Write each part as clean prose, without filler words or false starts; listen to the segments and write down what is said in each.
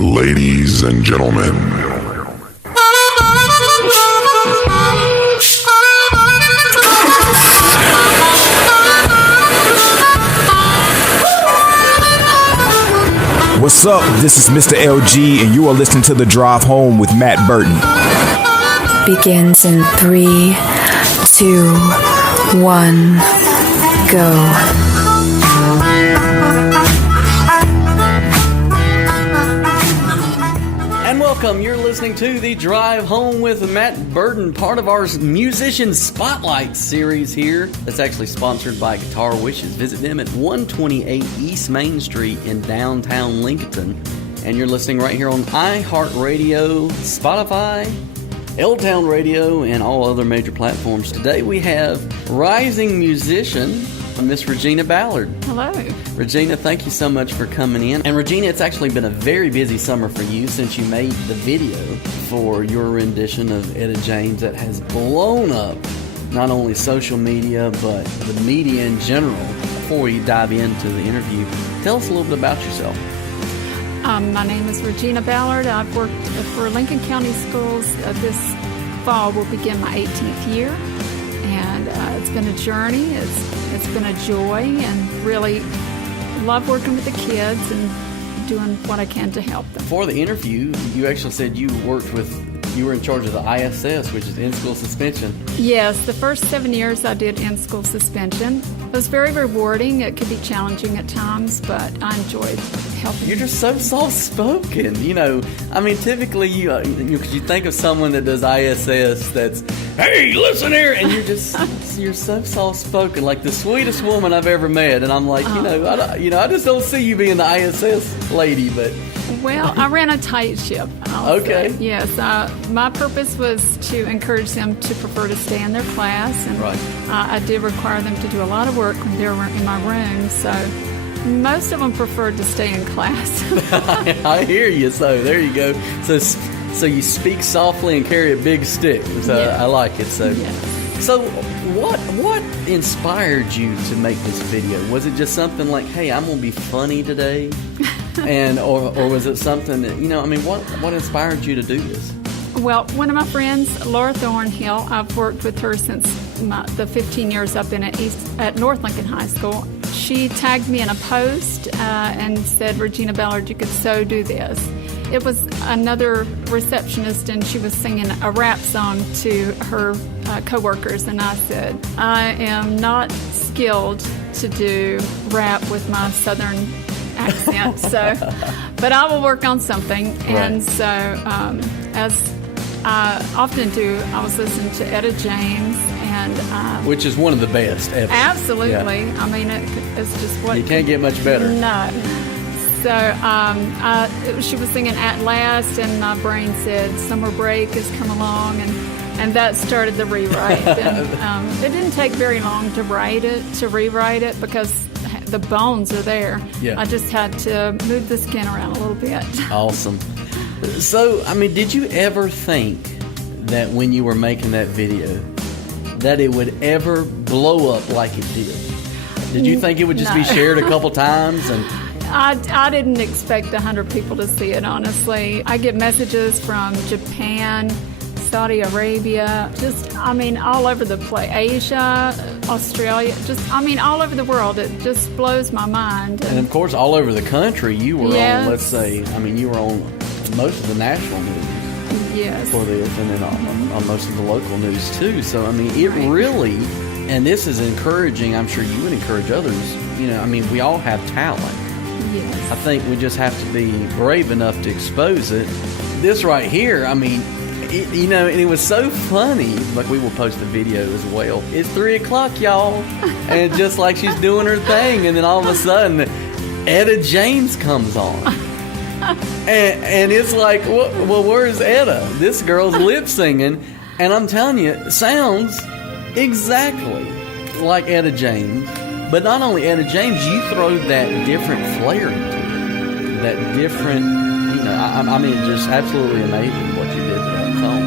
Ladies and gentlemen, what's up? This is Mr. LG, and you are listening to The Drive Home with Matt Burton. Begins in 3, 2, 1, go. And welcome, you're listening to The Drive Home with Matt Burton, part of our Musician Spotlight series here. That's actually sponsored by Guitar Wishes. Visit them at 128 East Main Street in downtown Lincoln. And you're listening right here on iHeartRadio, Spotify, L-Town Radio, and all other major platforms. Today we have rising musician, Miss Regina Ballard. Hello. Regina, thank you so much for coming in. And Regina, it's actually been a very busy summer for you since you made the video for your rendition of Etta James that has blown up not only social media, but the media in general. Before we dive into the interview, tell us a little bit about yourself. My name is Regina Ballard. I've worked for Lincoln County Schools. This fall will begin my 18th year. And it's been a journey. It's been a joy, and really love working with the kids and doing what I can to help them. For the interview, you actually said you were in charge of the ISS, which is in-school suspension. Yes, the first 7 years I did in-school suspension. It was very rewarding. It could be challenging at times, but I enjoyed helping. You're just so soft-spoken. Typically you think of someone that does ISS that's, hey, listen here, and you're so soft-spoken, like the sweetest woman I've ever met. And I'm like, I just don't see you being the ISS lady, but. Well, I ran a tight ship. Okay. Say. Yes. My purpose was to encourage them to prefer to stay in their class. And right. I did require them to do a lot of work when they were in my room. So most of them preferred to stay in class. I hear you. So there you go. So you speak softly and carry a big stick. So yeah. I like it. So. Yeah. So what inspired you to make this video? Was it just something like, hey, I'm going to be funny today? or was it something that, what inspired you to do this? Well, one of my friends, Laura Thornhill, I've worked with her since the 15 years I've been at North Lincoln High School. She tagged me in a post and said, Regina Ballard, you could so do this. It was another receptionist, and she was singing a rap song to her coworkers, and I said, I am not skilled to do rap with my southern accent, but I will work on something. Right. And so, as I often do, I was listening to Etta James, and which is one of the best ever. Absolutely. Yeah. I mean, it's just what you can't get much better. No. So she was singing At Last, and my brain said Summer Break has come along, and that started the rewrite. And it didn't take very long to rewrite it, because the bones are there. Yeah. I just had to move the skin around a little bit. Awesome. So, did you ever think that when you were making that video that it would ever blow up like it did? Did you think it would just be shared a couple times? And I didn't expect 100 people to see it, honestly. I get messages from Japan, Saudi Arabia, all over the place. Asia, Australia, all over the world. It just blows my mind. And of course, all over the country, you were yes. on, let's say, you were on most of the national news. Yes. For this, and then on most of the local news, too. So, it right. really, and this is encouraging, I'm sure you would encourage others, we all have talent. Yes. I think we just have to be brave enough to expose it. This right here, and it was so funny. Like, we will post the video as well. It's 3 o'clock, y'all. And just like she's doing her thing, and then all of a sudden, Etta James comes on. And it's like, well, where's Etta? This girl's lip singing. And I'm telling you, it sounds exactly like Etta James. But not only Etta James, you throw that different flair into it. That different, just absolutely amazing what you did to that song.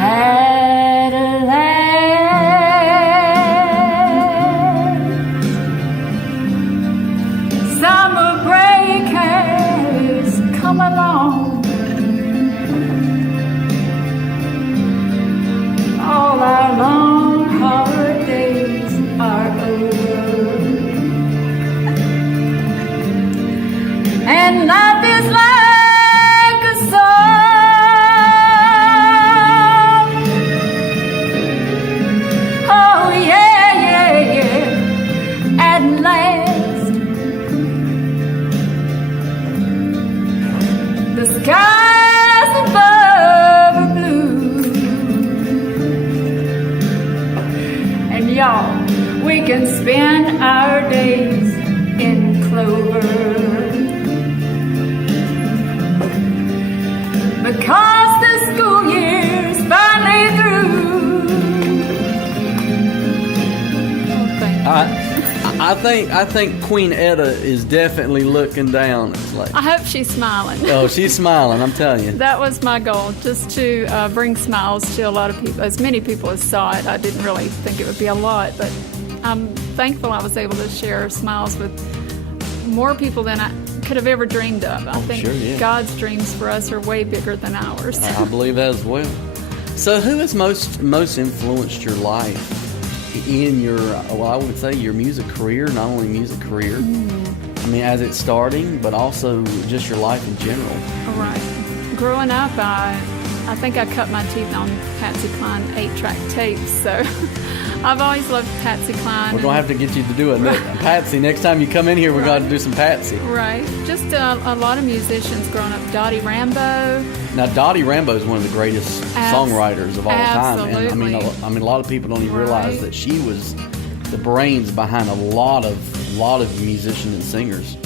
At last, can spend our days in clover. Because the school year's finally through. Oh, thank you. I think Queen Etta is definitely looking down. It's like, I hope she's smiling. oh, she's smiling, I'm telling you. That was my goal, just to bring smiles to a lot of people, as many people as saw it. I didn't really think it would be a lot, but I'm thankful I was able to share smiles with more people than I could have ever dreamed of. I think sure, yeah. God's dreams for us are way bigger than ours. I believe that as well. So who has most influenced your life in your, well, I would say your music career, not only music career, I mean, as it's starting, but also just your life in general? All right. Growing up, I think I cut my teeth on Patsy Cline 8-track tapes, so I've always loved Patsy Cline. We're going to have to get you to do a Patsy. Next time you come in here, we're going to do some Patsy. Right. Just a lot of musicians growing up. Dottie Rambo. Now, Dottie Rambo is one of the greatest songwriters of all time. And Absolutely. I mean, a lot of people don't even realize that she was the brains behind a lot of musicians and singers.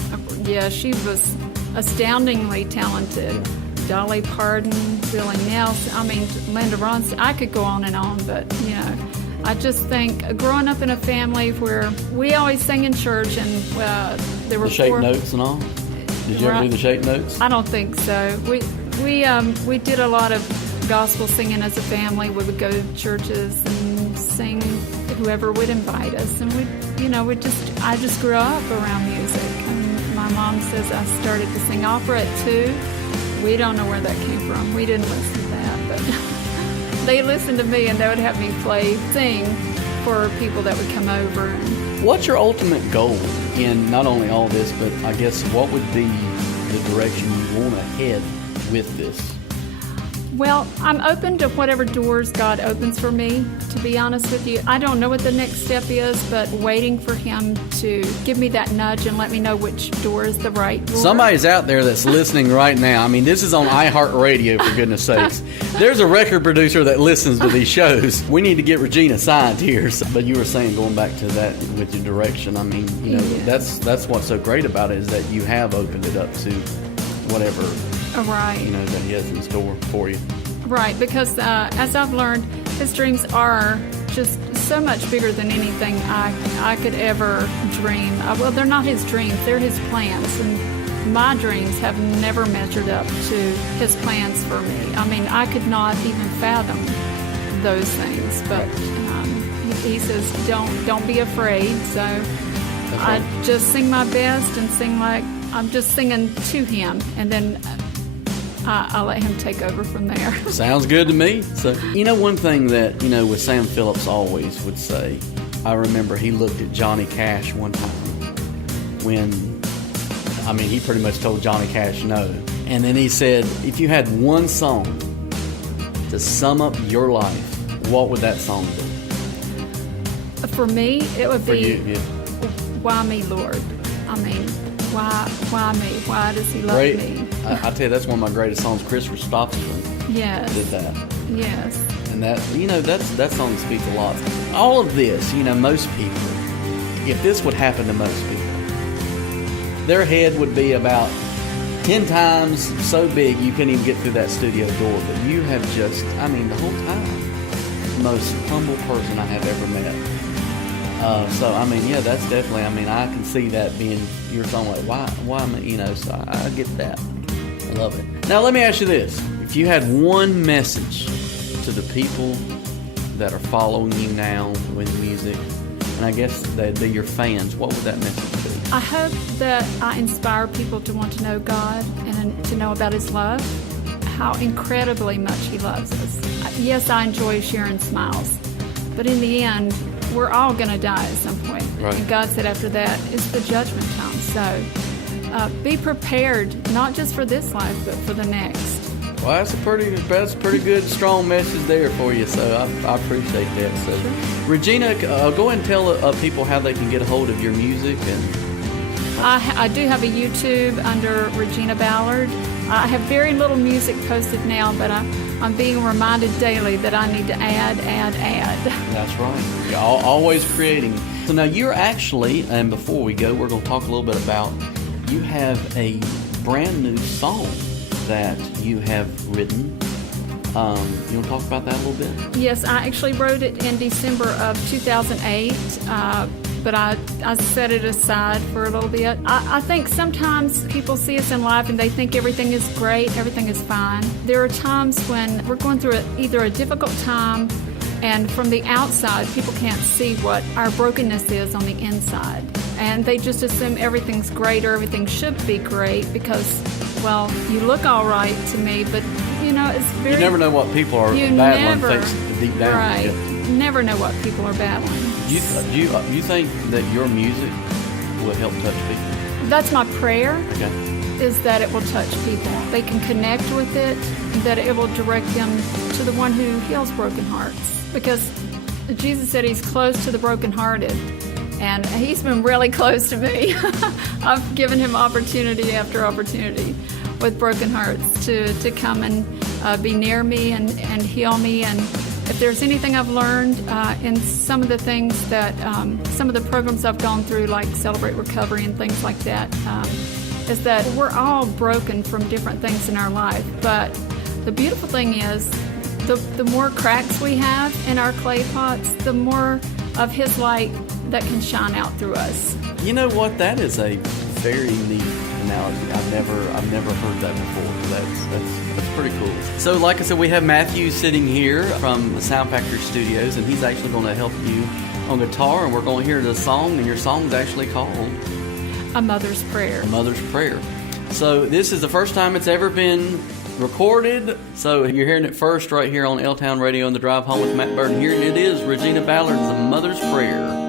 Yeah, she was astoundingly talented. Dolly Parton, Billy Nelson, I mean, Linda Ronstadt. I could go on and on, but, you know, I just think growing up in a family where we always sang in church, and there were the shape notes and all? Did you ever do the shape notes? I don't think so. We did a lot of gospel singing as a family. We would go to churches and sing whoever would invite us, and I just grew up around music. And my mom says I started to sing opera at 2. We don't know where that came from. We didn't listen to that, but they listened to me, and they would have me sing for people that would come over. What's your ultimate goal in not only all this, but I guess what would be the direction you want to head with this? Well, I'm open to whatever doors God opens for me, to be honest with you. I don't know what the next step is, but waiting for Him to give me that nudge and let me know which door is the right door. Somebody's out there that's listening right now. I mean, this is on iHeartRadio, for goodness sakes. There's a record producer that listens to these shows. We need to get Regina signed here. But you were saying, going back to that with your direction, I mean, you know, that's what's so great about it, is that you have opened it up to whatever, right, you know, that He has in store for you. Right, because as I've learned, His dreams are just so much bigger than anything I could ever dream. Well, they're not His dreams, they're His plans. And my dreams have never measured up to His plans for me. I mean, I could not even fathom those things. But He says, don't be afraid. So I just sing my best and sing like I'm just singing to Him. And then I'll let Him take over from there. Sounds good to me. So, you know, one thing that, you know, with Sam Phillips always would say, I remember he looked at Johnny Cash one time when, I mean, he pretty much told Johnny Cash no. And then he said, if you had one song to sum up your life, what would that song be? For me, it would be, you, yeah. Why me, Lord? I mean, why me? Why does He love me? I tell you, that's one of my greatest songs. Chris Christopherson did that. Yes. And that, you know, that song speaks a lot. All of this, you know, most people, if this would happen to most people, their head would be about 10 times so big you couldn't even get through that studio door. But you have just, I mean, the whole time, the most humble person I have ever met. So, I mean, yeah, that's definitely, I mean, I can see that being your song, like, why, you know, so I get that. I love it. Now, let me ask you this. If you had one message to the people that are following you now with music, and I guess they'd be your fans, what would that message be? I hope that I inspire people to want to know God and to know about His love, how incredibly much He loves us. Yes, I enjoy sharing smiles, but in the end, we're all going to die at some point. Right. And God said after that, it's the judgment time. So be prepared, not just for this life, but for the next. Well, that's a pretty good, strong message there for you, so I appreciate that. So, sure. Regina, go ahead and tell people how they can get a hold of your music. And I do have a YouTube under Regina Ballard. I have very little music posted now, but I'm being reminded daily that I need to add. That's right. You're always creating. So now you're actually, and before we go, we're going to talk a little bit about, you have a brand new song that you have written. You want to talk about that a little bit? Yes, I actually wrote it in December of 2008, but I set it aside for a little bit. I think sometimes people see us in life and they think everything is great, everything is fine. There are times when we're going through either a difficult time, and from the outside, people can't see what our brokenness is on the inside. And they just assume everything's great or everything should be great because, well, you look all right to me, but it's very... You never know what people are battling facing deep down. Right. You never know what people are battling. You think that your music will help touch people? That's my prayer, Okay. is that it will touch people. They can connect with it, that it will direct them to the one who heals broken hearts. Because Jesus said he's close to the brokenhearted. And he's been really close to me. I've given him opportunity after opportunity with broken hearts to come and be near me and heal me. And if there's anything I've learned in some of the things that, some of the programs I've gone through, like Celebrate Recovery and things like that, is that we're all broken from different things in our life. But the beautiful thing is, the more cracks we have in our clay pots, the more of his light that can shine out through us. You know what? That is a very neat analogy. I've never heard that before. That's pretty cool. So, like I said, we have Matthew sitting here from the Sound Factory Studios, and he's actually going to help you on guitar, and we're going to hear the song, and your song's actually called A Mother's Prayer. A Mother's Prayer. So this is the first time it's ever been recorded. So you're hearing it first right here on L-Town Radio on the Drive Home with Matt Burton. Here it is, Regina Ballard's A Mother's Prayer.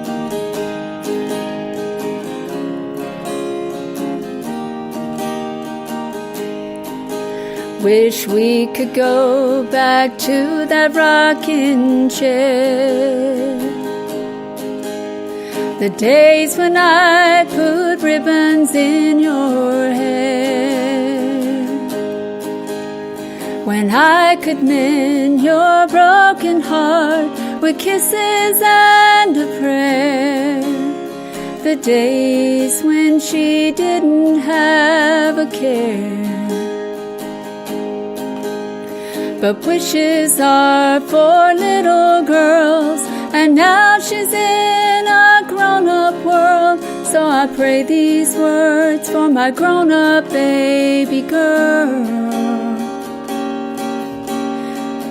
Wish we could go back to that rocking chair, the days when I put ribbons in your hair, when I could mend your broken heart with kisses and a prayer, the days when she didn't have a care. But wishes are for little girls, and now she's in a grown-up world. So I pray these words for my grown-up baby girl.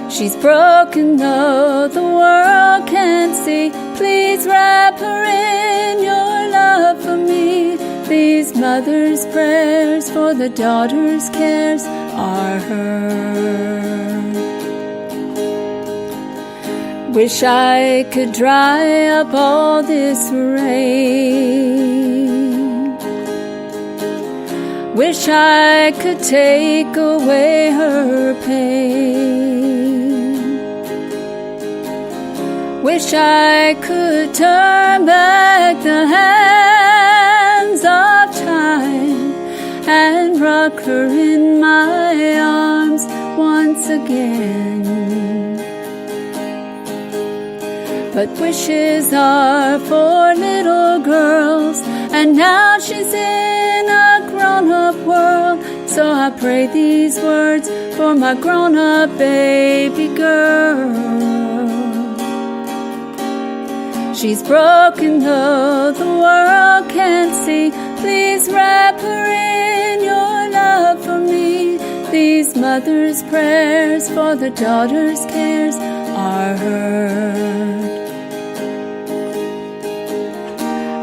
She's broken though the world can't see. Please wrap her in your love for me. These mother's prayers for the daughter's cares are hers. Wish I could dry up all this rain. Wish I could take away her pain. Wish I could turn back the hands of time and rock her in my arms once again. But wishes are for little girls, and now she's in a grown-up world. So I pray these words for my grown-up baby girl. She's broken though the world can't see. Please wrap her in your love for me. These mother's prayers for the daughter's cares are heard.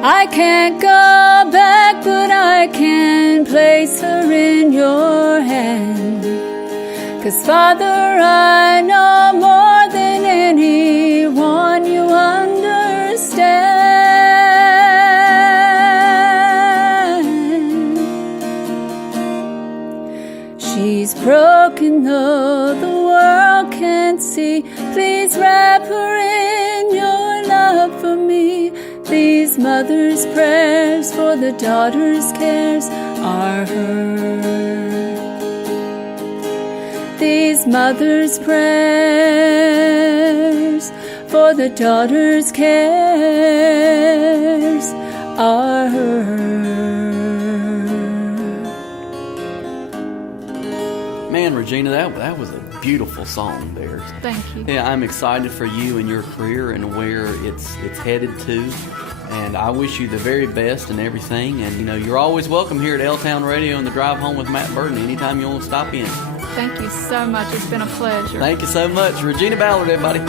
I can't go back, but I can place her in your hand. 'Cause Father, I know more than anyone you understand. She's broken though the world can't see. Please wrap her in your love for me. These mother's prayers for the daughter's cares are heard. These mother's prayers for the daughter's cares are heard. Man, Regina, that was a beautiful song there. Thank you. Yeah, I'm excited for you and your career and where it's headed to. And I wish you the very best and everything. And, you know, you're always welcome here at L-Town Radio and the Drive Home with Matt Burton anytime you want to stop in. Thank you so much. It's been a pleasure. Thank you so much. Regina Ballard, everybody.